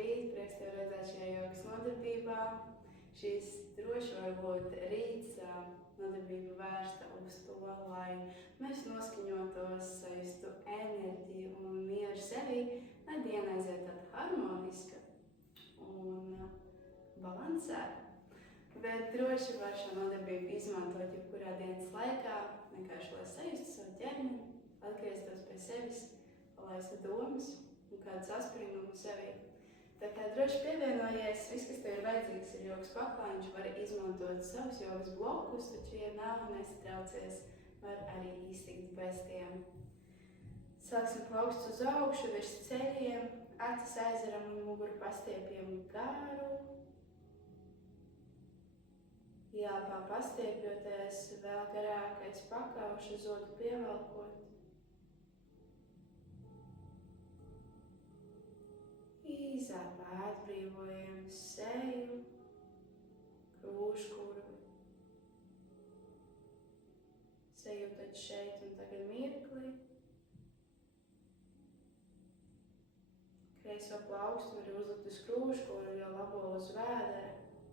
Labrīt, prieks tev redzēt šajā jogas nodarbībā. Šis droši var būt rīts nodarbība vērsta uz to, lai mēs noskaņotos, sajustu enerģiju un mieru sevī, lai diena aiziet tāda harmoniska un balansēta. Bet droši var šo nodarbību izmantot jebkurā dienas laikā, vienkārši lai sajustu savu ķermeni, atgrieztos pie sevis, palaistu domas un kādu saspringumu sevī. Tā kā droši pievienojies, viss, kas tev ir vajadzīgs, ir jogas paklājiņš, var izmantot savus jogas blokus, taču, ja nav nesatraucies, var arī iztikt bez tiem. Sāksim plaukst uz augšu, virs ceļiem, acis aizaram un muguru pastiepjam garu. Jāpā pastiepjoties vēl garāk aiz pakauša, zodu pievelkot. Īzāpā atbrīvojam seju, krūškurvi. Sajūtat šeit un tagad mirkli. Kreiso plaukstu var uzlikt uz krūškurvi, jo labo uz vēdera.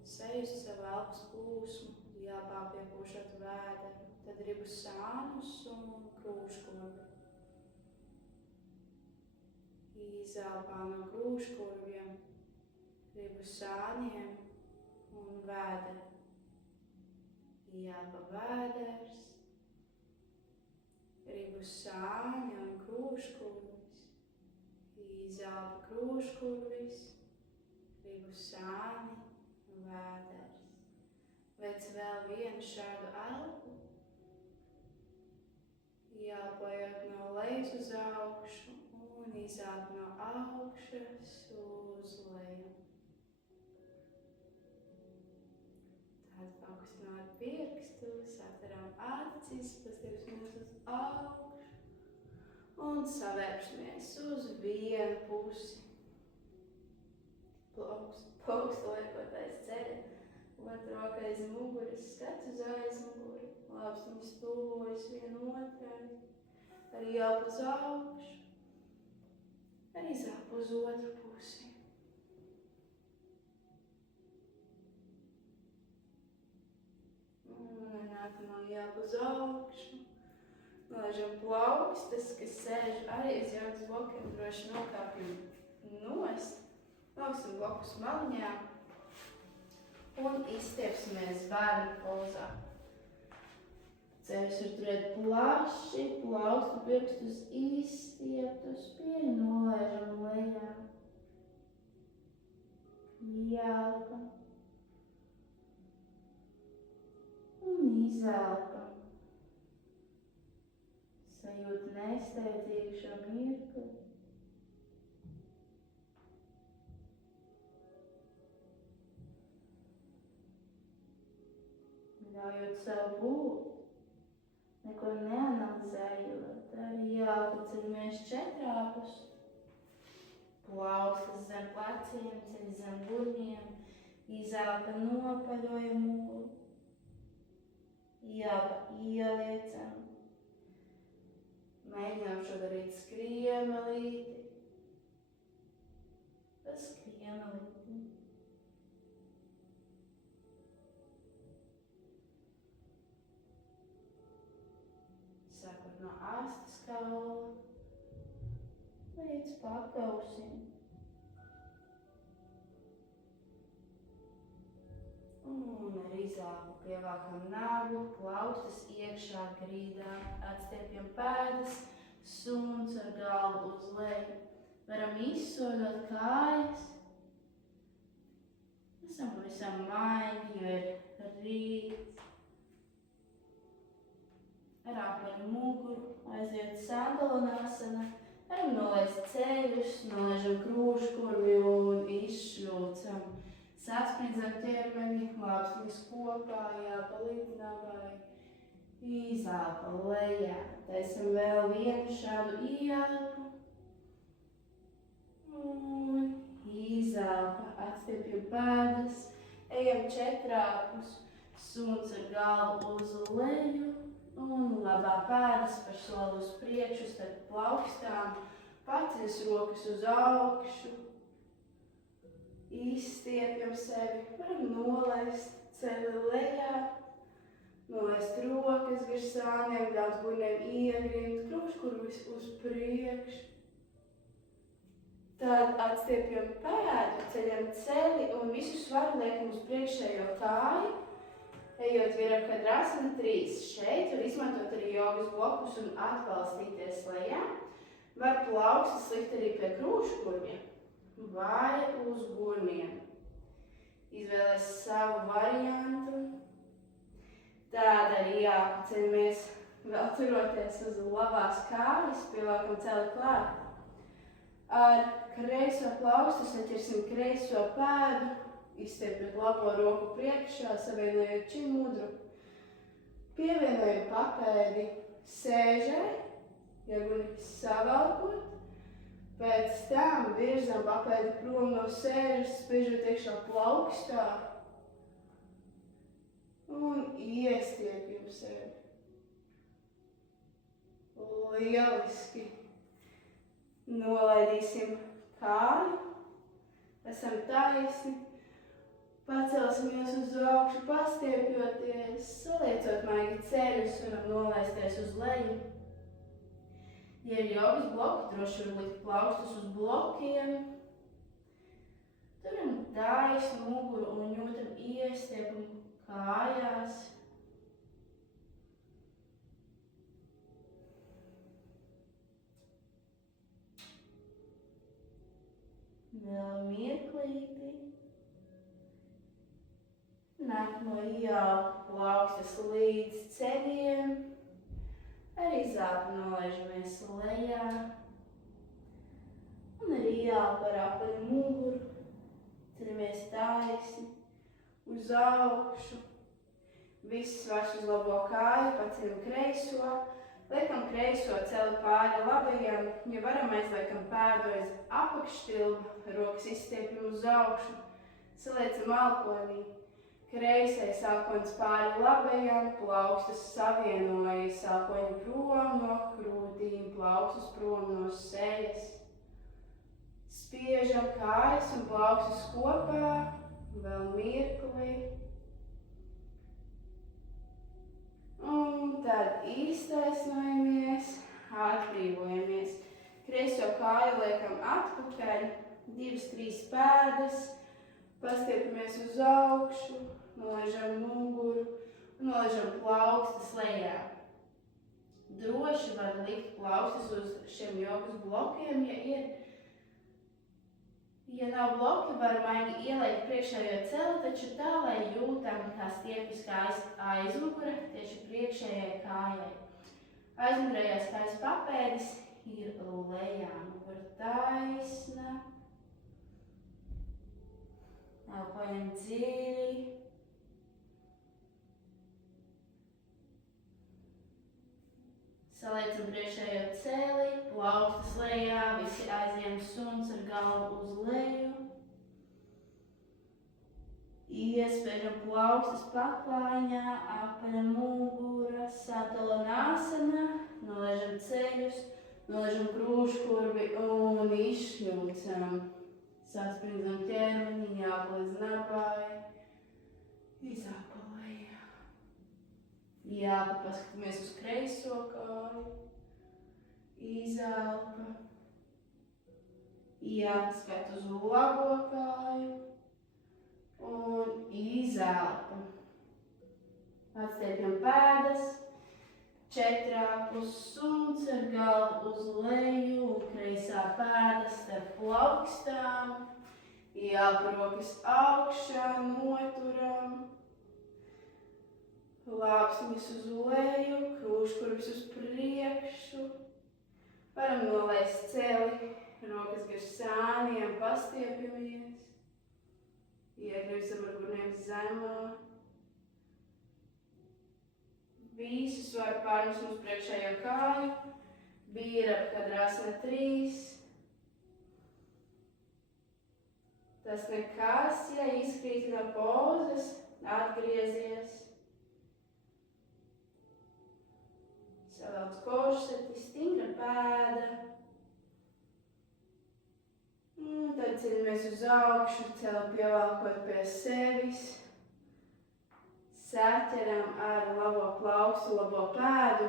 Sajust savu elpas plūsmu, jāpā piepūšot vēderu. Tad ribu sānus un krūškurvi. Izelpā no krūškurviem, ribu sāņiem un vēderu. Ielpa vēders, ribu sāņi un krūškurvis. Izelpa krūškurvis, ribu sāņi un vēders. Veic vēl vienu šādu elpu. Ielpojot no lejas uz augšu un izāk no augšas uz leju. Tad pakustināt pirkstus, atveram acis, paskatīsimies uz augšu un savēršamies uz vienu pusi. Plaukstu liekot aiz ceļa, otru roku aiz muguras, skats uz aizmuguri, lāpstiņas tuvojas vienu otrai, arī elpu uz augšu. Arī zelpu uz otru pusi. Un nākamā jelpa uz augšu. Nolaižam plaukstas, kas sēž arī uz jogas blokiem, droši nokāpjam nost. Plauksim blokus maliņā un izstiepsimies bērnu pozā. Ceļus var turēt plaši, plaukstu pirkstus izstieptus, pieeja nolaižam lejā. Jelpa. Un izelpa. Sajūt nesteidzīgi šo mirkli. Ļaujot sev būt. Neko neanalizējot, arī jāpaceļamies četrāpus. Plaukstas zem pleciem, ceļ zem burņiem, izelpa nopaļojam mūru. Ielpa ieliecam. Mēģinām šo darīt skriemelīti. Pa skriemelīti. Sākot no astes kaula līdz pakausim. Un ar izelpu pievelkam nagu, plaustas iekšā grīdā, atstiepjam pēdas, suns ar galvu uz leju. Varam izsoļot kājas. Esam maigi, jo ir rīts. Ar apaļu muguru, aiziet sandalonāsana, varam nolaist ceļus, nolaižam krūškurvi un izšļūcam. Sasprindzam ķermeni, lāpstiņas kopā, jāpa līdz nabai, izelpa lejā. Taisam vēl vienu šādu ielpu un izelpa, atstiepjam pēdas, ejam četrāpus, suns ar galvu uz leju. Un labā pēdas par soli uz priekšu, starp plaukstām, paceļas rokas uz augšu. izstiepjam sevi, varam nolaist ceļu lejā, nolaist rokas gar sāniem, daudz gurniem iegrimt, krūškurvis uz priekšu. Tad atstiepjam pēdu, ceļam celi un visu svaru liekam uz priekšējo kāju, ejot Virabhadrasana 3. Šeit var izmantot arī jogas blokus un atbalstīties lejā. Var plaukstas likt arī pie krūškurņa vai uz gurniem. Izvēlēs savu variantu. Tad arī jāpaceļamies, vēl turoties uz labās kājas, pieliekam celi klāt. Ar kreiso plaukstu saķersim kreiso pēdu, izstiepiet labo roku priekšā, savienojot čimudru. Pievienojam papēdi sēžai, jaguni savalkot. Pēc tam virzam papēdi prom no sēžas, spiežot iekšā plaukstā. Un iestiepjam sevi. Lieliski. Nolaidīsim kāju. Esam taisni. Pacelsimies uz augšu, pastiepjoties, saliecot maigi ceļus, varam nolaisties uz leju. Ja ir jogas bloki, droši var likt plaukstus uz blokiem. Turam taisnu muguru un jūtam iestiepumu kājās. Vēl mirklīti. Nākamo ieauga plaukstas līdz ceļiem. Arī zāpi nolaižamies lejā. Un arī ieauga par apaļu muguru. Ceļamies taisni uz augšu. Viss svars uz labo kāju, paceļam kreiso. Liekam kreiso celi pāri labajam. Ja varam, aizliekam pēdu aiz apakštilba, rokas izstiepjam uz augšu. Saliecam alkonī. Kreisais sākonis pāri labajam, plaukstas savienojas, sākoņi prom no krūtīm, plaukstas prom no sejas. Spiežam kājas un plaukstas kopā, vēl mirkli. Un tad iztaisnojamies, atbrīvojamies. Kreiso kāju liekam atpakaļ, 2-3 pēdas. Pastiepamies uz augšu, nolaižam muguru un nolaižam plaukstas lejā. Droši var likt plaukstas uz šiem jogas blokiem, ja ir. Ja nav bloki, var maigi ielikt priekšējo celi, taču tā, lai jūtam, kā stiepjas kājas aizmugure tieši priekšējai kājai. Aizmugurējās kājas papēdis ir lejā, mugura taisna. Elpojam dziļi. Saliecam priekšējo celi, plaukstas lejā, visi aizjām suns ar galvu uz leju. Iespēžam plaukstas paklājiņā, apaļa mugura, Satalanāsana, nolaižam ceļus, nolaižam krūškurvi un izšļūcam. Sasprindzam ķermeni, jāpa līdz nabai, izāpa lejā. Jāpa paskatāmies uz kreiso kāju, izelpa. Jāpa skat uz labo kāju un izelpa. Atstiepjam pēdas, 4 suns ar galvu uz leju un kreisā pēda starp plaukstām. Jāpa rokas augšā, noturam. Lāpsnis uz leju, krūškurvis uz priekšu. Varam nolaist celi, rokas gar sāniem, pastiepjamies. Iegriezam ar gurniem zemā. Visu svaru pārnes uz priekšējo kāju. Virabhadrasana 3. Tas nekas, ja izkrīt no pozas, atgriezies. Savelc korseti, stingra pēda. Un tad Ceļamies uz augšu, celu pievelkot pie sevis. Saķeram ar labo plaukstu, labo pēdu,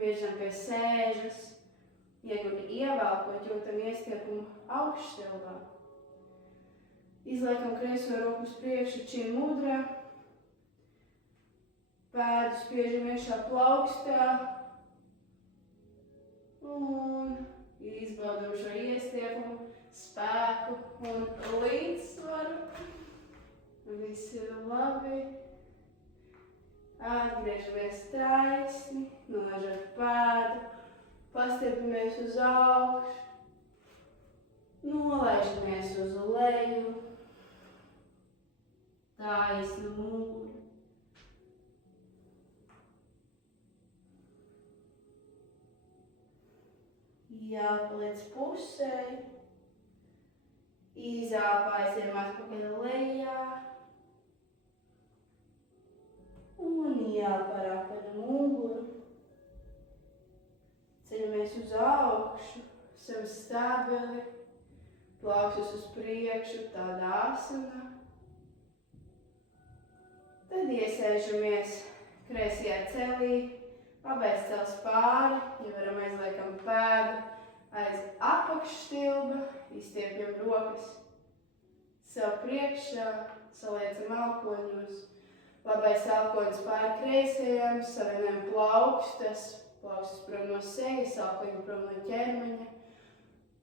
virzam pie sēžas. Ieguni ievelkot, jūtam iestiepumu augšstilbā. Izliekam kreiso roku uz priekšu, čin mudrā. Pēdu spiežam iekšā plaukstā. Un izbaudam šo iestiepumu, spēku un līdzsvaru. Viss ir labi. Atgriežamies taisni, nolaižot pēdu, pastiepamies uz augšu, nolaižamies uz leju, taisnu muguru. Jāpa līdz pusei, izelpa aiziem atpakaļ lejā un jāpar apaļ muguru. Ceļamies uz augšu, sevi stabili, plaukstus uz priekšu, tādā asanā. Tad iesēžamies kreisajā celī, labais cels pāri, ja varam aizliekam pēdu aiz apakšstilba, izstiepjam rokas sev priekšā, saliecam alkoņos. Labais alkoņs pāri kreisajam, savienojam plaukstas prom no sejas, alkoņi prom no ķermeņa.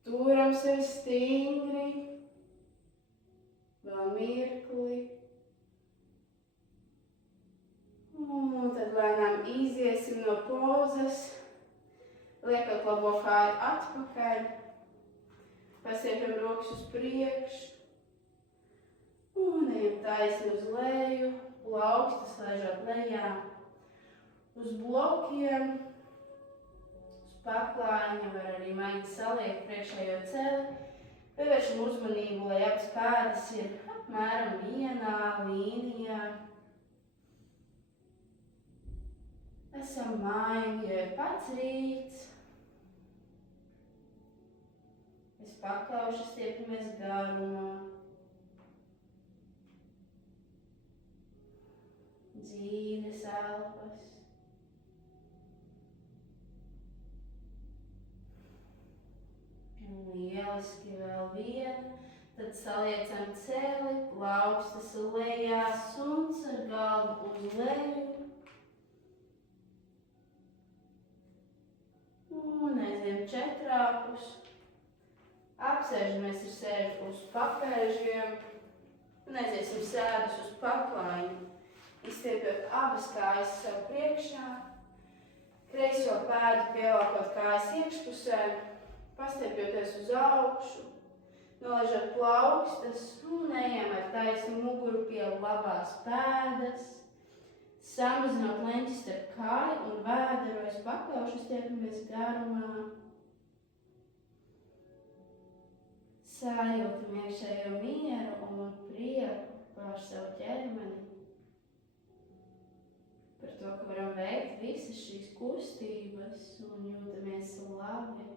Turam sevi stingri, vēl mirkli. Un tad lēnām iziesim no pozas, liekot labo kāju atpakaļ, pasiepjam rokas uz priekšu un ejam taisni uz leju, plaukstas laižot lejā, uz blokiem, uz paklājiņa, var arī maigi saliekt priekšējo celi, pievēršam uzmanību, lai abas pēdas ir apmēram vienā līnijā. Esam maigi, jo ir pats rīts. Mēs pakauši stiepamies garumā. Dzīves elpas. Lieliski vēl viena. Tad saliecam celi, plaukstas lejā, suns ar galvu uz leju. Un aiziem četrāpus. Apsēžamies ar sēžu uz papēžiem. Un aiziesim sēdus uz paklājiņu. Izstiepjot abas kājas sev priekšā. Kreiso pēdu pievelkot kājas iekšpusē. Pastiepjoties uz augšu. Nolaižot plaukstas un ejam ar taisnu muguru pie labās pēdas. Samazinot leņķi starp kāju un vēderu aiz pakaušu, stiepamies garumā. Sajūtam iekšējo mieru un prieku pār savu ķermeni. Par to, ka varam veikt visas šīs kustības un jūtamies labi.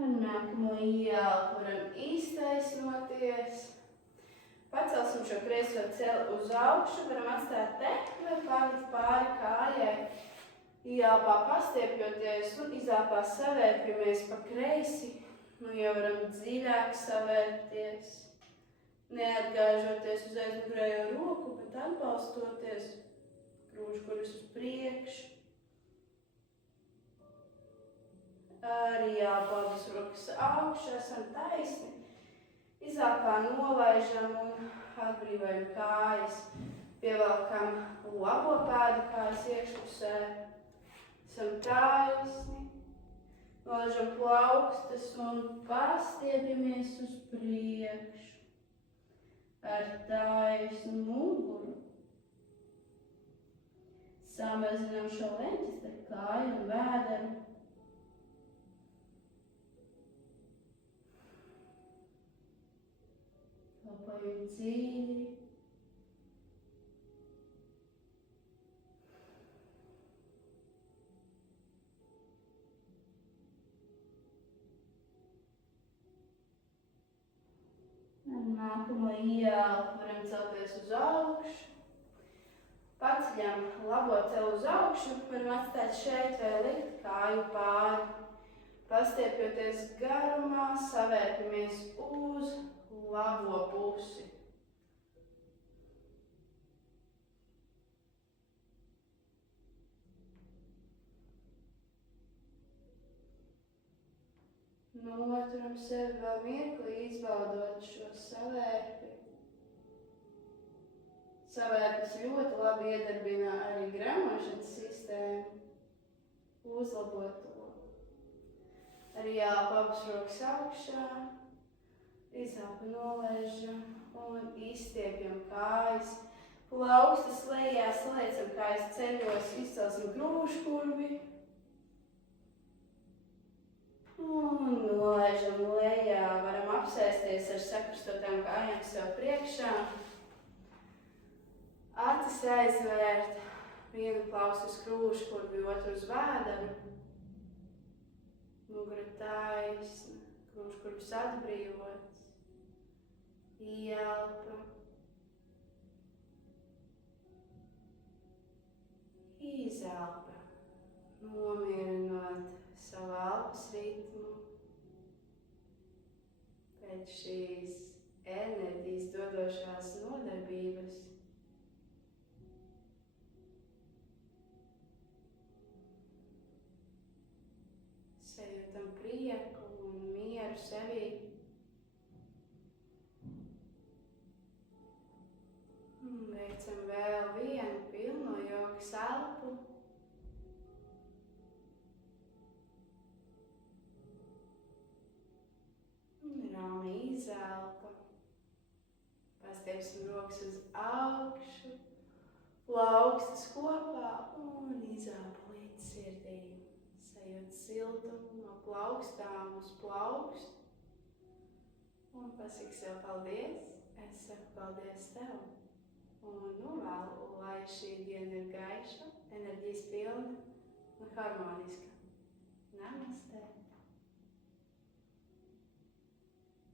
Ar nākamo ieelpu varam iztaisnoties. Pacelsim šo kreiso celi uz augšu, varam atstāt te vai palikt pāri kājai. Ieelpā pastiepjoties un izelpā savērpjamies pa kreisi. Nu jau varam dziļāk savērpties. Neatgāžoties uz aizmugurējo roku, bet atbalstoties krūškuris uz priekšu. Arī jāpaldas rokas augšā, esam taisni. Izelpā nolaižam un atbrīvojam kājas. Pievelkam labo pēdu kājas iekšpusē. Esam taisni. Nolaižam plaukstas un pastiepjamies uz priekšu. Ar taisnu muguru. Samazinam šo leņķi starp kāju un vēderu. Elpojam dziļi. Nākamā ieelpa varam celties uz augšu. Paceļam labo celu uz augšu, varam atstāt šeit vai likt kāju pāri. Pastiepjoties garumā, savērpamies uz labo pusi. Noturam sevi vēl mirkli, izbaudot šo savērpi. Savērpes ļoti labi iedarbina arī gremošanas sistēmu, uzlabot to. Arī jāelpa abas rokas augšā, izelpa nolaižam un izstiepjam kājas. Plaukstas lejā, saliecam kājas ceļos, izcelsim grūškurvi. Un nolaižam lejā, varam apsēsties ar sakrustotām kājām sev priekšā. Acis aizvērt, vienu plaustu uz krūškurvi, otru uz vēderu. Mugura taisna, krūškurvis atbrīvots. Ieelpa. Izelpa, nomierinot savu elpas ritmu. Pēc šīs enerģijas dodošās nodarbības sajūtam prieku un mieru sevī. Veicam vēl vienu pilno jogas elpu. Rāmi izelpa. Pastiepsim rokas uz augšu, plaukstas kopā un izelpa līdz sirdīm. Sajūt siltumu no plaukstām uz plaukstu. Un pasaki sev paldies, es saku paldies tev. Un novēlu, lai šī diena ir gaiša, enerģijas pilna un harmoniska. Namaste!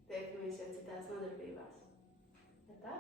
Tiekamies jau citās nodarbībās. Tā!